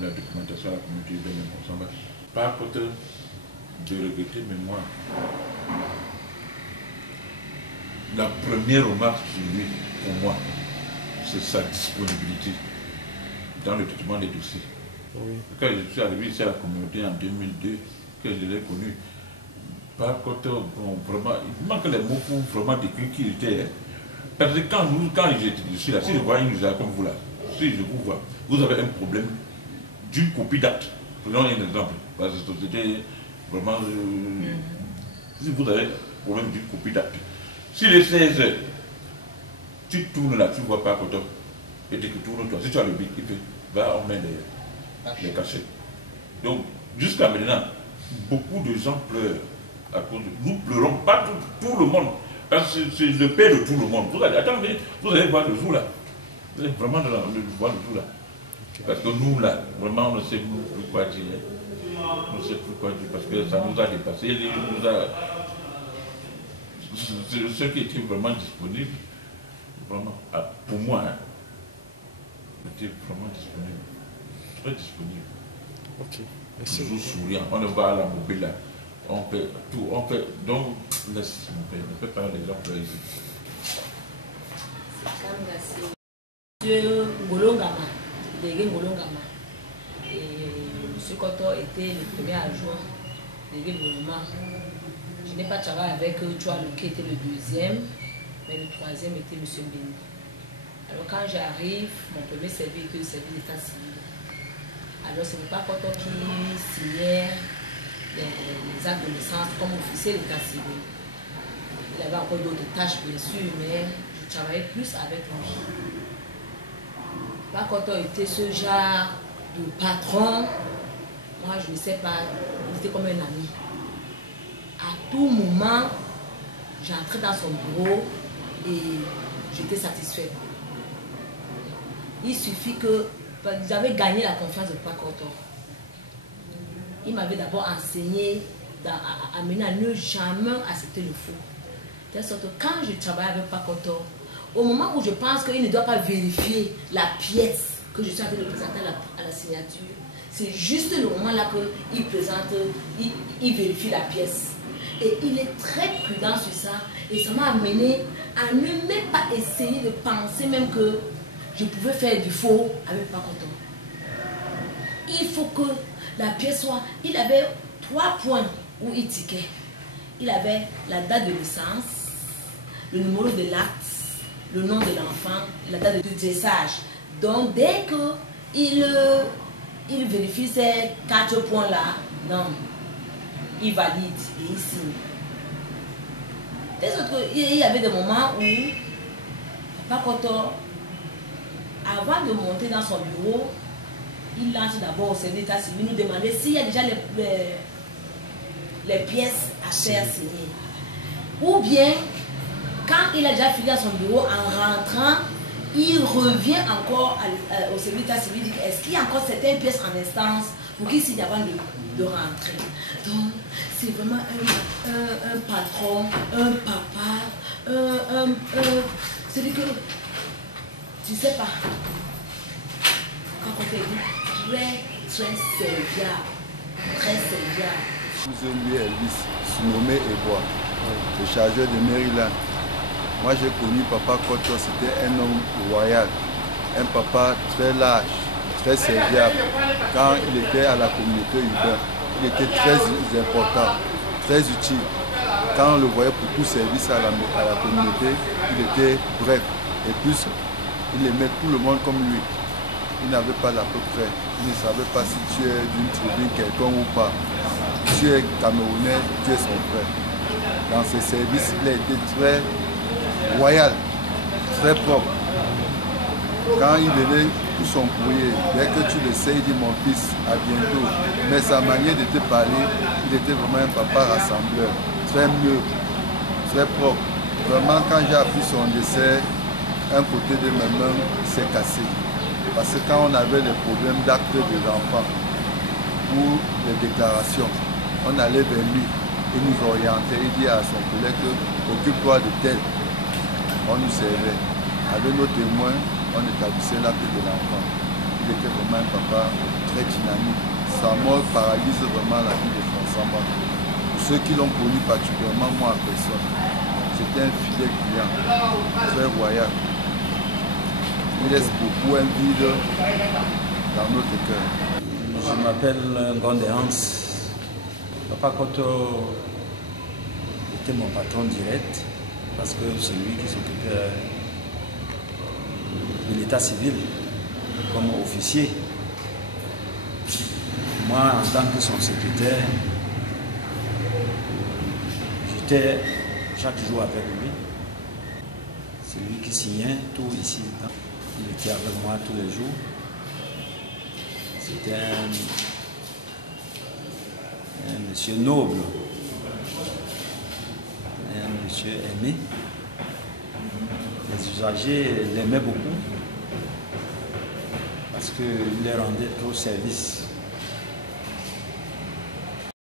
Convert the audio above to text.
la documentation à la communauté urbaine, on s'en va. Par contre, de regretter, mais moi, la première remarque sur lui, pour moi, c'est sa disponibilité dans le traitement des dossiers. Oui. Quand je suis arrivé ici à la communauté en 2002, que je l'ai connu, par contre, bon, vraiment, il manque les mots pour vraiment décrire qui il était. Parce que quand je suis là, si je vois une usage comme vous là, si je vous vois, vous avez un problème d'une copie d'acte. Prenons un exemple. Parce que c'était vraiment. Si vous avez un problème d'une copie d'acte, si les 16 heures, tu tournes là, tu ne vois pas Koto, et tu tournes toi. Si tu as le bic, il fait, va, on met les cachets. Donc, jusqu'à maintenant, beaucoup de gens pleurent à cause de. Nous pleurons, pas tout le monde. Parce que c'est le père de tout le monde. Vous allez, attendez, vous allez voir le jour là. Vous allez vraiment voir le jour là. Parce que nous là, vraiment, on ne sait plus quoi dire. On ne sait plus quoi dire parce que ça nous a dépassé. Ceux qui étaient vraiment disponibles, vraiment, pour moi, hein, étaient vraiment disponibles. Très disponibles. Ok. Merci. Toujours souriant. On ne va à la mobile là. On fait tout. On fait. Donc, laisse mon père. Ne fais pas les gens pleurer ici. Monsieur Ngolongama, délégué Ngolongama. Et M. Koto était le premier adjoint délégué de gouvernement. Je n'ai pas travaillé avec Choualou qui était le deuxième, mais le troisième était M. Mbeni. Alors quand j'arrive, mon premier service était le service d'état civil. Alors ce n'est pas Koto qui signait les actes de naissance comme officier d'état civil. Il avait encore d'autres tâches bien sûr, mais je travaillais plus avec lui. Pas Koto était ce genre de patron, moi je ne sais pas, il était comme un ami. À tout moment, j'entrais dans son bureau et j'étais satisfaite. Il suffit que j'avais gagné la confiance de Pakoto. Il m'avait d'abord enseigné à mener à ne jamais accepter le faux. De sorte que quand je travaille avec Pakoto, au moment où je pense qu'il ne doit pas vérifier la pièce que je suis en train de présenter à la signature, c'est juste le moment là qu'il présente, il vérifie la pièce. Et il est très prudent sur ça. Et ça m'a amené à ne même pas essayer de penser même que je pouvais faire du faux avec Pakoto. Il faut que la pièce soit... Il avait 3 points où il tiquait. Il avait la date de naissance, le numéro de l'acte, le nom de l'enfant, la date de dressage. Donc dès qu'il vérifie ces 4 points-là, non, il valide et il signe. Il y avait des moments où Pakoto, avant de monter dans son bureau, il lance d'abord au service d'état civil, nous demandait s'il y a déjà les pièces à faire signer. Ou bien, quand il a déjà fini à son bureau, en rentrant, il revient encore au service d'état civil, dit est-ce qu'il y a encore certaines pièces en instance pour qu'il signe avant de rentrer. Donc, c'est vraiment un patron, un papa, c'est-à-dire que, tu sais pas, quand on fait très serviable, très serviable. Vous lui Elvis, surnommé Ebois, le chargeur de Maryland. Moi j'ai connu Papa Koto, c'était un homme royal, un papa très large, très serviable. Quand il était à la communauté urbaine, il était très important, très utile. Quand on le voyait pour tout service à la communauté, il était bref. Et plus, il aimait tout le monde comme lui. Il n'avait pas la peu près. Il ne savait pas si tu es d'une tribu quelconque ou pas. Si tu es camerounais, tu es son frère. Dans ses services, il a été très royal, très propre. Quand il venait pour son courrier, dès que tu le sais, il dit mon fils, à bientôt. Mais sa manière de te parler, il était vraiment un papa rassembleur, très mieux, très propre. Vraiment, quand j'ai appris son décès, un côté de mes mains s'est cassé. Parce que quand on avait des problèmes d'actes des enfants ou des déclarations, on allait vers lui, il nous orientait, il dit à son collègue, occupe-toi de tel. On nous servait. Avec nos témoins, on établissait l'acte de l'enfant. Il était vraiment un papa très dynamique. Sa mort paralyse vraiment la vie de François. Pour ceux qui l'ont connu particulièrement, moi en personne, c'était un fidèle client, très royal. Il laisse beaucoup un vide dans notre cœur. Je m'appelle Ngonde Hans. Papa Koto était mon patron direct parce que c'est lui qui s'occupait de l'état civil comme officier. Moi, en tant que son secrétaire, j'étais chaque jour avec lui. C'est lui qui signait tout ici. Il était avec moi tous les jours. C'était un monsieur noble, un monsieur aimé. Les usagers l'aimaient beaucoup parce qu'il leur rendait trop service.